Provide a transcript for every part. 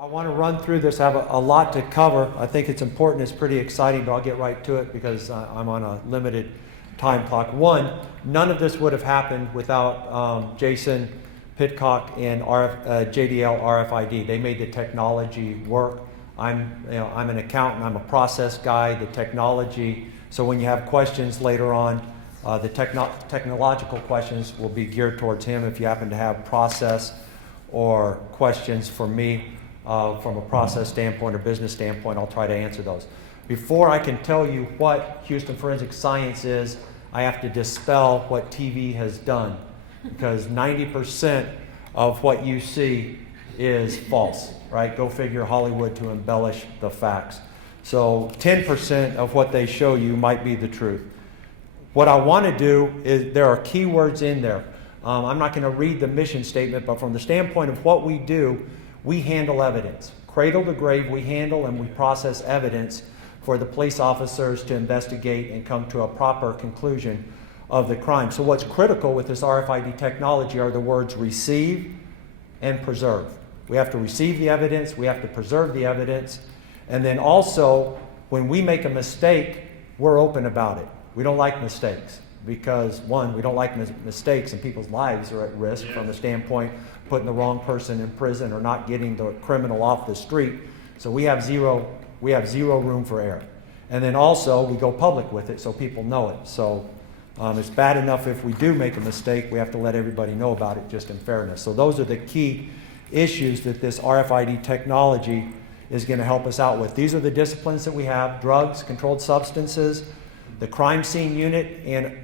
I want to run through this. I have a lot to cover. I think it's important. It's pretty exciting, but I'll get right to it because I'm on a limited time clock. One, none of this would have happened without Jason Pitcock and JDL RFID. They made the technology work. I'm an accountant. I'm a process guy. The technology. So when you have questions later on, the technological questions will be geared towards him. If you happen to have process or questions for me from a process standpoint or business standpoint, I'll try to answer those. Before I can tell you what Houston Forensic Science is, I have to dispel what TV has done, because 90% of what you see is false, right? Go figure, Hollywood to embellish the facts. So 10% of what they show you might be the truth. What I want to do is, there are keywords in there. I'm not going to read the mission statement, but from the standpoint of what we do, we handle evidence. Cradle to grave, we handle and we process evidence for the police officers to investigate and come to a proper conclusion of the crime. So what's critical with this RFID technology are the words receive and preserve. We have to receive the evidence, we have to preserve the evidence, and then also, when we make a mistake, we're open about it. We don't like mistakes because, one, we don't like mistakes and people's lives are at risk from the standpoint of putting the wrong person in prison or not getting the criminal off the street. So we have zero room for error. And then also, we go public with it so people know it. So it's bad enough if we do make a mistake, we have to let everybody know about it, just in fairness. So those are the key issues that this RFID technology is going to help us out with. These are the disciplines that we have: drugs, controlled substances, the crime scene unit, and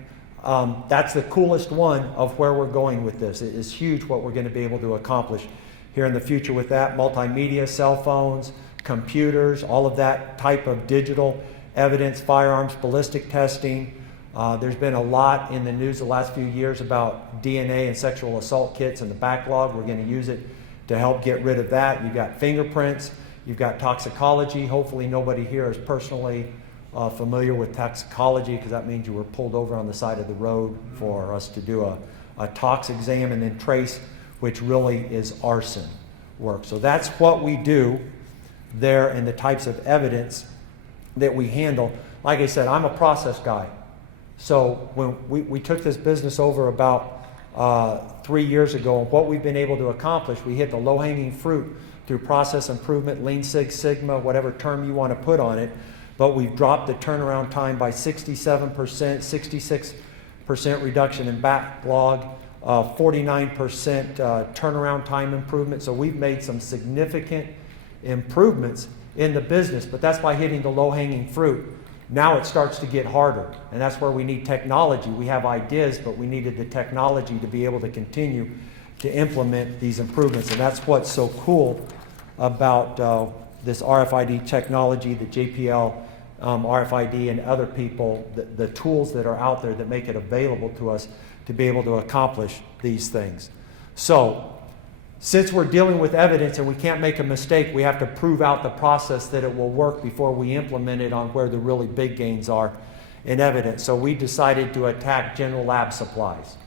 that's the coolest one of where we're going with this. It is huge what we're going to be able to accomplish here in the future with that. Multimedia, cell phones, computers, all of that type of digital evidence, firearms, ballistic testing. There's been a lot in the news the last few years about DNA and sexual assault kits and the backlog. We're going to use it to help get rid of that. You've got fingerprints, you've got toxicology. Hopefully nobody here is personally familiar with toxicology, because that means you were pulled over on the side of the road for us to do a tox exam, and then trace, which really is arson work. So that's what we do there and the types of evidence that we handle. Like I said, I'm a process guy. So when we took this business over about 3 years ago, and what we've been able to accomplish, we hit the low-hanging fruit through process improvement, Lean Six Sigma, whatever term you want to put on it. But we've dropped the turnaround time by 67%, 66% reduction in backlog, 49% turnaround time improvement. So we've made some significant improvements in the business, but that's by hitting the low-hanging fruit. Now it starts to get harder, and that's where we need technology. We have ideas, but we needed the technology to be able to continue to implement these improvements, and that's what's so cool about this RFID technology, the JPL RFID, and other people, the tools that are out there that make it available to us to be able to accomplish these things. So, since we're dealing with evidence and we can't make a mistake, we have to prove out the process that it will work before we implement it on where the really big gains are in evidence. So we decided to attack general lab supplies.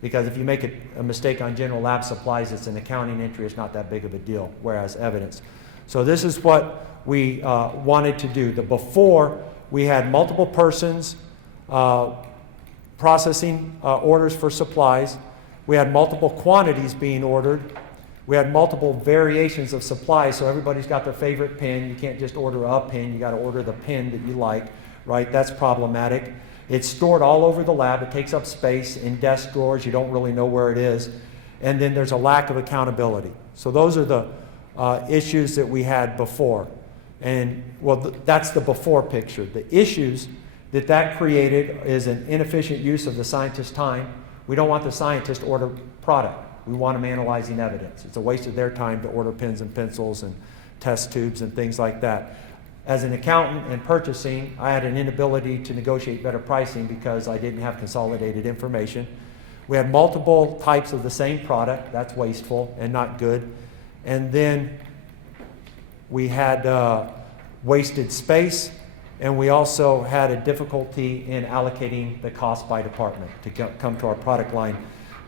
Because if you make a mistake on general lab supplies, it's an accounting entry, it's not that big of a deal, whereas evidence. So this is what we wanted to do. Before, we had multiple persons processing orders for supplies. We had multiple quantities being ordered. We had multiple variations of supplies, so everybody's got their favorite pen. You can't just order a pen, you got to order the pen that you like, right? That's problematic. It's stored all over the lab. It takes up space in desk drawers. You don't really know where it is. And then there's a lack of accountability. So those are the issues that we had before. And, well, that's the before picture. The issues that created is an inefficient use of the scientist's time. We don't want the scientist to order product. We want them analyzing evidence. It's a waste of their time to order pens and pencils and test tubes and things like that. As an accountant and purchasing, I had an inability to negotiate better pricing because I didn't have consolidated information. We had multiple types of the same product. That's wasteful and not good. And then we had wasted space, and we also had a difficulty in allocating the cost by department to come to our product line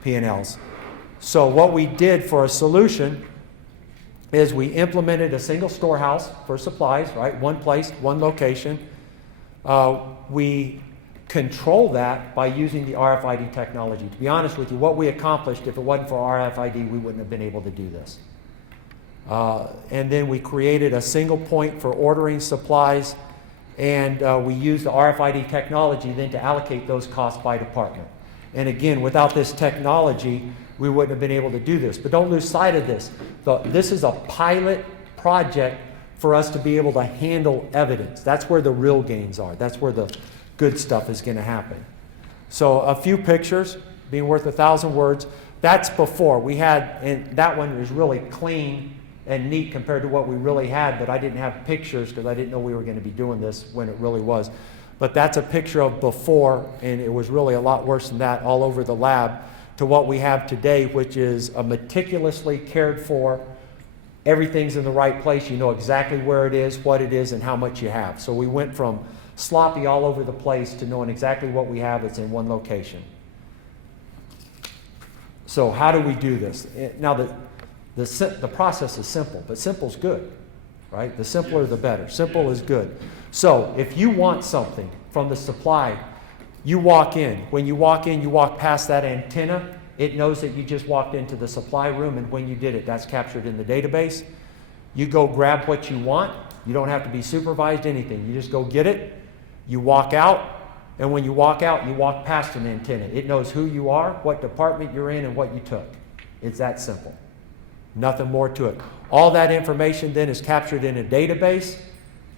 P&Ls. So what we did for a solution is we implemented a single storehouse for supplies, right? One place, one location. We control that by using the RFID technology. To be honest with you, what we accomplished, if it wasn't for RFID, we wouldn't have been able to do this. And then we created a single point for ordering supplies, and we used the RFID technology then to allocate those costs by department. And again, without this technology, we wouldn't have been able to do this. But don't lose sight of this. This is a pilot project for us to be able to handle evidence. That's where the real gains are. That's where the good stuff is going to happen. So a few pictures, being worth 1,000 words. That's before. We had, and that one was really clean and neat compared to what we really had, but I didn't have pictures because I didn't know we were going to be doing this when it really was. But that's a picture of before, and it was really a lot worse than that all over the lab, to what we have today, which is a meticulously cared for. Everything's in the right place. You know exactly where it is, what it is, and how much you have. So we went from sloppy all over the place to knowing exactly what we have. It's in one location. So how do we do this? Now the process is simple, but simple's good, right? The simpler the better. Simple is good. So if you want something from the supply, you walk in. When you walk in, you walk past that antenna. It knows that you just walked into the supply room, and when you did it, that's captured in the database. You go grab what you want. You don't have to be supervised, anything. You just go get it. You walk out, and when you walk out, you walk past an antenna. It knows who you are, what department you're in, and what you took. It's that simple. Nothing more to it. All that information then is captured in a database,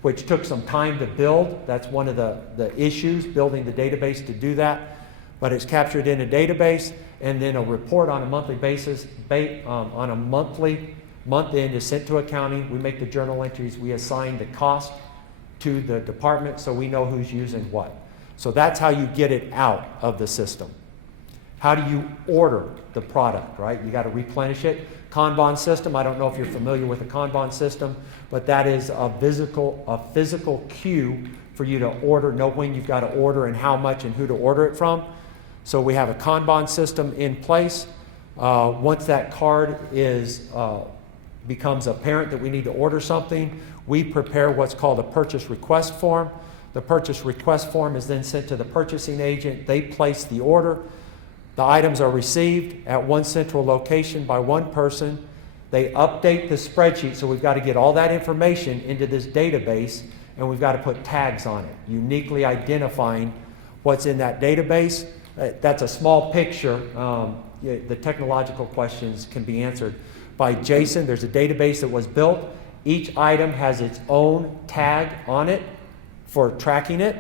which took some time to build. That's one of the issues, building the database to do that. But it's captured in a database, and then a report on a monthly basis, on a monthly month end is sent to accounting. We make the journal entries. We assign the cost to the department so we know who's using what. So that's how you get it out of the system. How do you order the product, right? You got to replenish it. Kanban system, I don't know if you're familiar with a Kanban system, but that is a physical cue for you to order, know when you've got to order and how much and who to order it from. So we have a Kanban system in place. Once that card becomes apparent that we need to order something, we prepare what's called a purchase request form. The purchase request form is then sent to the purchasing agent. They place the order. The items are received at one central location by one person. They update the spreadsheet, so we've got to get all that information into this database, and we've got to put tags on it, uniquely identifying what's in that database. That's a small picture. The technological questions can be answered by Jason. There's a database that was built. Each item has its own tag on it for tracking it,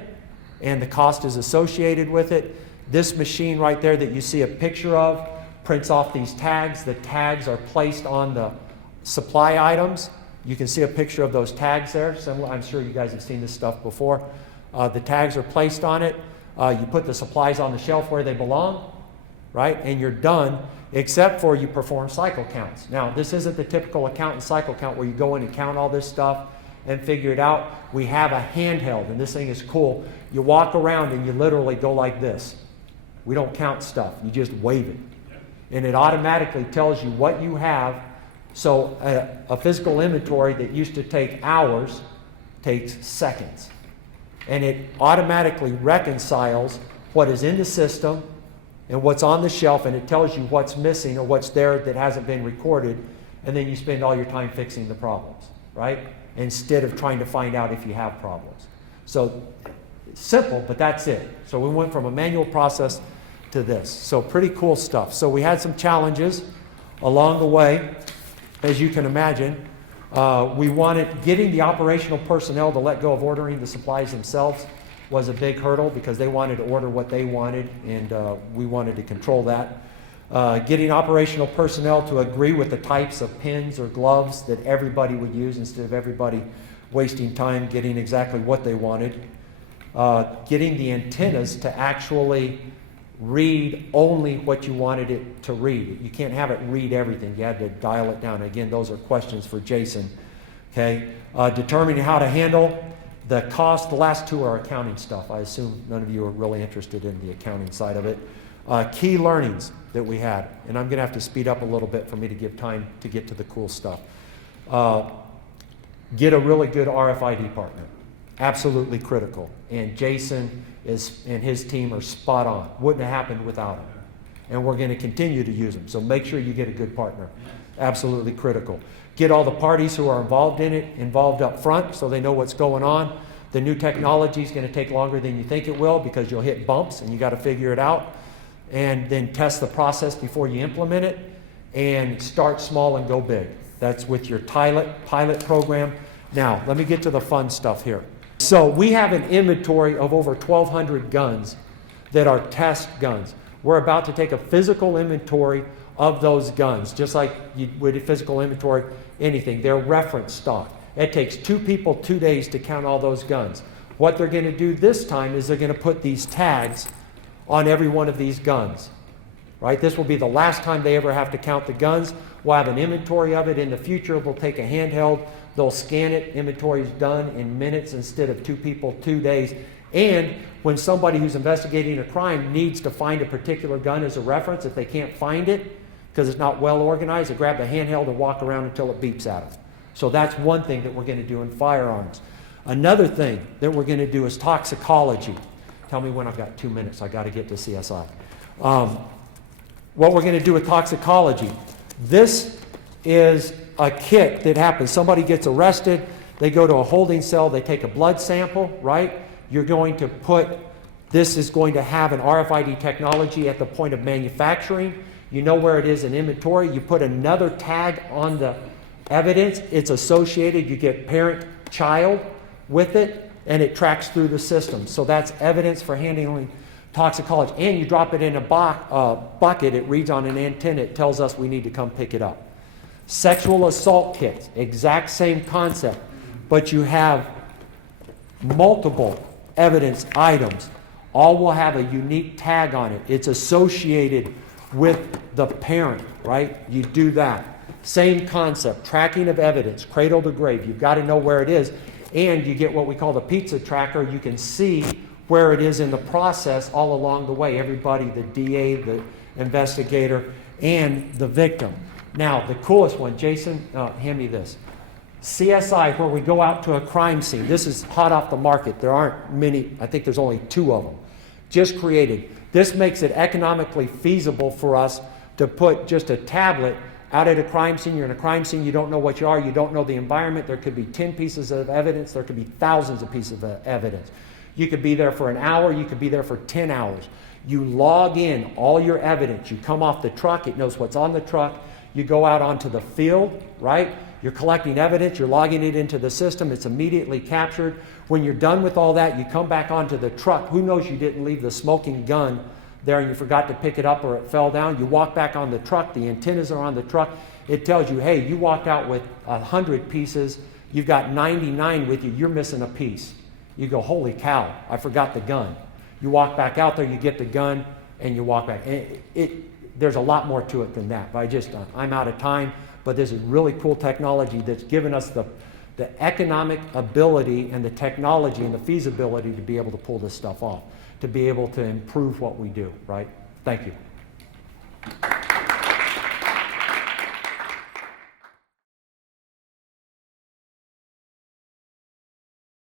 and the cost is associated with it. This machine right there that you see a picture of prints off these tags. The tags are placed on the supply items. You can see a picture of those tags there. I'm sure you guys have seen this stuff before. The tags are placed on it. You put the supplies on the shelf where they belong, right? And you're done, except for you perform cycle counts. Now, this isn't the typical accountant cycle count where you go in and count all this stuff and figure it out. We have a handheld, and this thing is cool. You walk around and you literally go like this. We don't count stuff. You just wave it. And it automatically tells you what you have. So a physical inventory that used to take hours takes seconds. And it automatically reconciles what is in the system and what's on the shelf, and it tells you what's missing or what's there that hasn't been recorded, and then you spend all your time fixing the problems, right? Instead of trying to find out if you have problems. So it's simple, but that's it. So we went from a manual process to this. So pretty cool stuff. So we had some challenges along the way, as you can imagine. We wanted, getting the operational personnel to let go of ordering the supplies themselves was a big hurdle because they wanted to order what they wanted, and we wanted to control that. Getting operational personnel to agree with the types of pins or gloves that everybody would use instead of everybody wasting time getting exactly what they wanted. Getting the antennas to actually read only what you wanted it to read. You can't have it read everything. You had to dial it down. Again, those are questions for Jason. Okay. Determining how to handle the cost. The last two are accounting stuff. I assume none of you are really interested in the accounting side of it. Key learnings that we had. And I'm going to have to speed up a little bit for me to give time to get to the cool stuff. Get a really good RFID partner. Absolutely critical. And Jason and his team are spot on. Wouldn't have happened without him. And we're going to continue to use them. So make sure you get a good partner. Absolutely critical. Get all the parties who are involved in it involved up front so they know what's going on. The new technology is going to take longer than you think it will because you'll hit bumps and you got to figure it out. And then test the process before you implement it. And start small and go big. That's with your pilot program. Now, let me get to the fun stuff here. So we have an inventory of over 1,200 guns that are test guns. We're about to take a physical inventory of those guns, just like you would a physical inventory, anything. They're reference stock. It takes 2 people 2 days to count all those guns. What they're going to do this time is they're going to put these tags on every one of these guns. Right? This will be the last time they ever have to count the guns. We'll have an inventory of it. In the future, they'll take a handheld, they'll scan it. Inventory is done in minutes instead of 2 people 2 days. And when somebody who's investigating a crime needs to find a particular gun as a reference, if they can't find it because it's not well organized, they grab the handheld and walk around until it beeps at them. So that's one thing that we're going to do in firearms. Another thing that we're going to do is toxicology. Tell me when I've got 2 minutes. I got to get to CSI. What we're going to do with toxicology. This is a kit that happens. Somebody gets arrested. They go to a holding cell. They take a blood sample, right? You're going to this is going to have an RFID technology at the point of manufacturing. You know where it is in inventory. You put another tag on the evidence. It's associated. You get parent-child with it, and it tracks through the system. So that's evidence for handling toxicology. And you drop it in a bucket. It reads on an antenna. It tells us we need to come pick it up. Sexual assault kits, exact same concept, but you have multiple evidence items. All will have a unique tag on it. It's associated with the parent, right? You do that. Same concept, tracking of evidence, cradle to grave. You've got to know where it is. And you get what we call the pizza tracker. You can see where it is in the process all along the way. Everybody, the DA, the investigator, and the victim. Now, the coolest one, Jason, hand me this. CSI, where we go out to a crime scene. This is hot off the market. There aren't many, I think there's only 2 of them. Just created. This makes it economically feasible for us to put just a tablet out at a crime scene. You're in a crime scene, you don't know what you are, you don't know the environment. There could be 10 pieces of evidence, there could be thousands of pieces of evidence. You could be there for an hour, you could be there for 10 hours. You log in all your evidence. You come off the truck, it knows what's on the truck. You go out onto the field, right? You're collecting evidence, you're logging it into the system, it's immediately captured. When you're done with all that, you come back onto the truck. Who knows you didn't leave the smoking gun there and you forgot to pick it up or it fell down. You walk back on the truck, the antennas are on the truck. It tells you, hey, you walked out with 100 pieces, you've got 99 with you, you're missing a piece. You go, holy cow, I forgot the gun. You walk back out there, you get the gun, and you walk back. There's a lot more to it than that, but I'm out of time, but this is really cool technology that's given us the economic ability and the technology and the feasibility to be able to pull this stuff off, to be able to improve what we do, right? Thank you.